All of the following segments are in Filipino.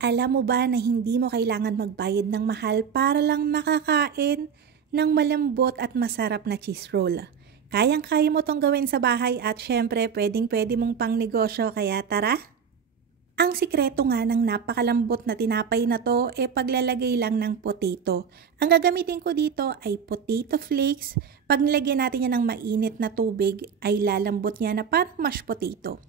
Alam mo ba na hindi mo kailangan magbayad ng mahal para lang makakain ng malambot at masarap na cheese roll? Kayang-kaya mo tong gawin sa bahay at syempre pwedeng-pwede mong pang negosyo kaya tara! Ang sikreto nga ng napakalambot na tinapay na to paglalagay lang ng potato. Ang gagamitin ko dito ay potato flakes. Pag nilagyan natin yan ng mainit na tubig ay lalambot niya na parang mashed potato.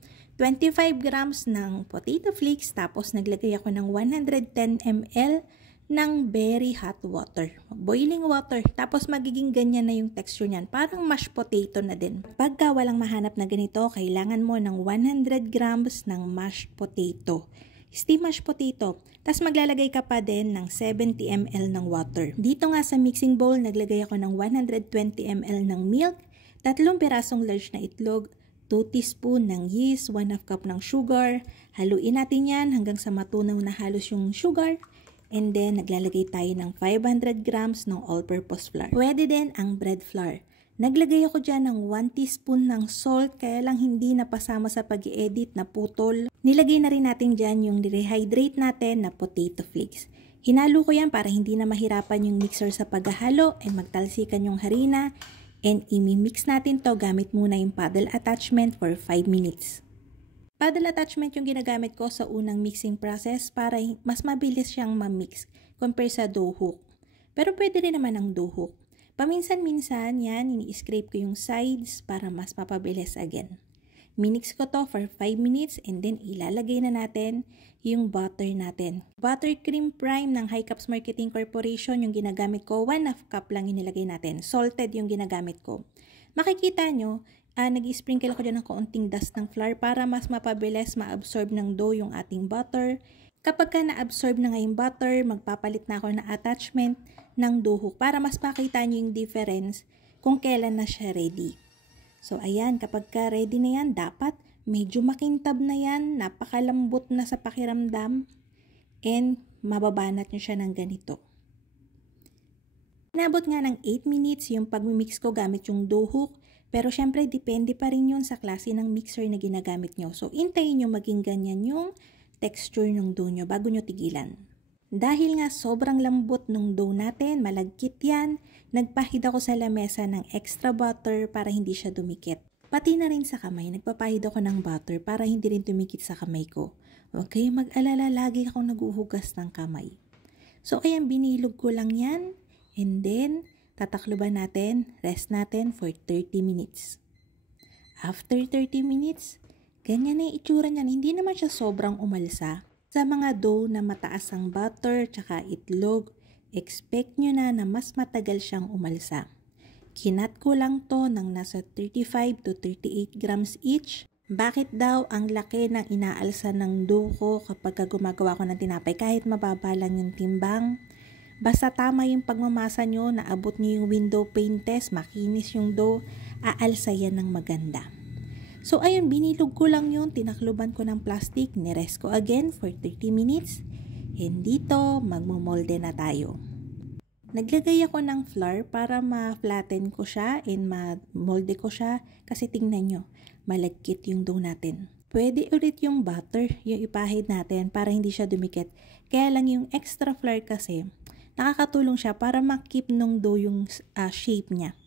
25 grams ng potato flakes tapos naglagay ako ng 110 ml ng very hot water. Boiling water. Tapos magiging ganyan na yung texture niyan. Parang mashed potato na din. Pagka walang mahanap na ganito, kailangan mo ng 100 grams ng mashed potato. Steam mashed potato. Tapos maglalagay ka pa din ng 70 ml ng water. Dito nga sa mixing bowl, naglagay ako ng 120 ml ng milk, 3 pirasong large na itlog, 2 teaspoon ng yeast, 1/2 cup ng sugar. Haluin natin yan hanggang sa matunaw na halos yung sugar. And then, naglalagay tayo ng 500 grams ng all-purpose flour. Pwede din ang bread flour. Naglagay ako dyan ng 1 teaspoon ng salt, kaya lang hindi napasama sa pag-i-edit na putol. Nilagay na rin natin dyan yung rehydrate natin na potato flakes. Hinalo ko yan para hindi na mahirapan yung mixer sa paghahalo and magtalsikan yung harina. And imi-mix natin to gamit muna yung paddle attachment for 5 minutes. Paddle attachment yung ginagamit ko sa unang mixing process para mas mabilis siyang ma-mix compare sa dough hook. Pero pwede rin naman ang dough hook. Paminsan-minsan yan, ini-scrape ko yung sides para mas mapabilis again. Minix ko to for 5 minutes and then ilalagay na natin yung butter natin. Buttercream Prime ng High Caps Marketing Corporation yung ginagamit ko. 1/2 cup lang inilagay natin. Salted yung ginagamit ko. Makikita nyo, nag-sprinkle ako dyan ng kaunting dust ng flour para mas mapabilis ma-absorb ng dough yung ating butter. Kapag ka na-absorb na nga yung butter, magpapalit na ako ng attachment ng dough hook para mas makita nyo yung difference kung kailan na siya ready. So ayan, kapag ka ready na yan, dapat medyo makintab na yan, napakalambot na sa pakiramdam, and mababanat nyo siya ng ganito. Inabot nga ng 8 minutes yung pag-mix ko gamit yung dough hook. Pero syempre, depende pa rin yun sa klase ng mixer na ginagamit nyo. So, intayin nyo maging ganyan yung texture ng dough nyo bago nyo tigilan. Dahil nga sobrang lambot ng dough natin, malagkit yan, nagpahid ako sa lamesa ng extra butter para hindi siya dumikit. Pati na rin sa kamay, nagpapahid ako ng butter para hindi rin dumikit sa kamay ko. Huwag kayong mag-alala, lagi akong naguhugas ng kamay. So, ayan, binilog ko lang yan. And then, tatakloban natin, rest natin for 30 minutes. After 30 minutes, ganyan na yung itsura niyan. Hindi naman siya sobrang umalsa. Sa mga dough na mataas ang butter tsaka itlog, expect nyo na mas matagal siyang umalsa. Kinat ko lang to ng nasa 35 to 38 grams each. Bakit daw ang laki ng inaalsa ng dough ko kapag gumagawa ko ng tinapay kahit mababa lang yung timbang? Basta tama yung pagmamasa nyo, naabot nyo yung window pane test, makinis yung dough, aalsa yan ng maganda. So ayun, binilog ko lang yun, tinakluban ko ng plastic, nirest ko again for 30 minutes, and dito magmumolde na tayo. Naglagay ako ng flour para ma-flatten ko siya and ma-molde ko siya kasi tingnan nyo, malagkit yung dough natin. Pwede ulit yung butter, yung ipahid natin para hindi siya dumikit. Kaya lang yung extra flour kasi, nakakatulong siya para makip nung dough yung shape niya.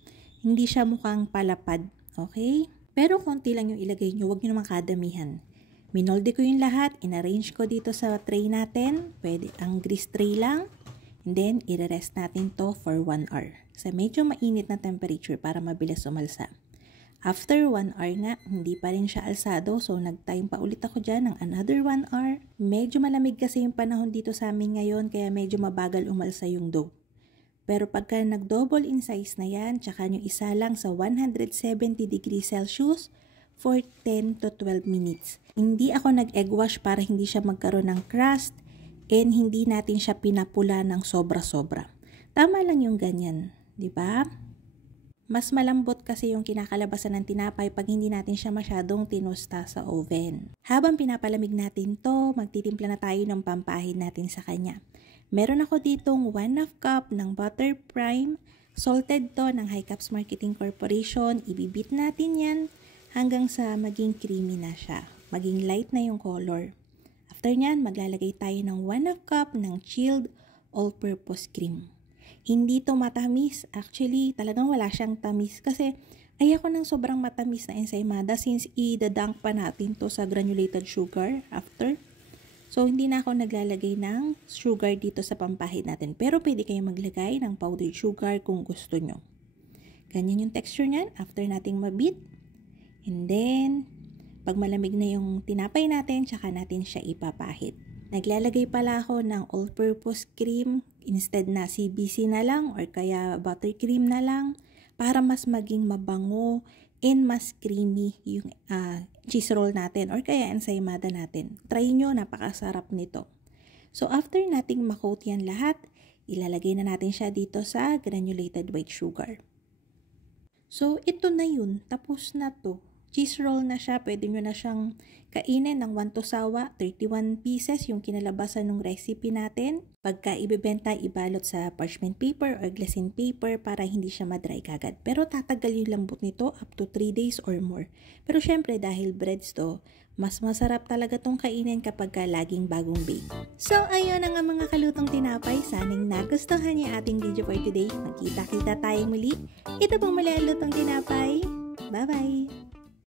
Hindi siya mukhang palapad. Okay? Pero konti lang yung ilagay nyo. Huwag nyo naman kadamihan. Minolde ko yung lahat. In-arrange ko dito sa tray natin. Pwede ang grease tray lang. And then, i-rest natin to for 1 hour. Sa medyo mainit na temperature para mabilis umalsa. After 1 hour nga, hindi pa rin siya alsado. So, nag-time pa ulit ako dyan ng another 1 hour. Medyo malamig kasi yung panahon dito sa amin ngayon, kaya medyo mabagal umalsa yung dough. Pero pagka nag-double in size na yan, tsaka nyo isa lang sa 170 degrees Celsius for 10 to 12 minutes. Hindi ako nag-egg wash para hindi siya magkaroon ng crust and hindi natin siya pinapula ng sobra-sobra. Tama lang yung ganyan, di ba? Mas malambot kasi yung kinakalabasan ng tinapay pag hindi natin siya masyadong tinusta sa oven. Habang pinapalamig natin to, magtitimpla na tayo ng pampahid natin sa kanya. Meron ako ditong 1/2 cup ng butter prime. Salted to ng High Caps Marketing Corporation. Ibibit natin yan hanggang sa maging creamy na siya. Maging light na yung color. After nyan, maglalagay tayo ng 1/2 cup ng chilled all-purpose cream. Hindi to matamis. Actually, talagang wala siyang tamis kasi ayoko ng sobrang matamis na ensaymada since i-dunk pa natin to sa granulated sugar after. So, hindi na ako naglalagay ng sugar dito sa pampahid natin. Pero pwede kayong maglagay ng powdered sugar kung gusto nyo. Ganyan yung texture niyan after nating mabit. And then, pag malamig na yung tinapay natin, tsaka natin siya ipapahid. Naglalagay pala ako ng all-purpose cream instead na CBC na lang or kaya buttercream na lang para mas maging mabango and mas creamy yung cheese roll natin or kaya ensaymada natin. Try nyo, napakasarap nito. So, after nating makoat yan lahat, ilalagay na natin siya dito sa granulated white sugar. So, ito na yun. Tapos na to. Cheese roll na siya. Pwede nyo na siyang kainin ng 1 to sawa. 31 pieces yung kinalabasan ng recipe natin. Pagka ibebenta, ibalot sa parchment paper or glassine paper para hindi siya madry kagad. Pero tatagal yung lambot nito up to 3 days or more. Pero syempre dahil breads to, mas masarap talaga tong kainin kapag laging bagong bake. So ayun na nga mga kalutong tinapay. Sanang nagustuhan niyo ating video for today. Magkita-kita tayo muli. Ito pong muli ang lutong tinapay. Bye-bye!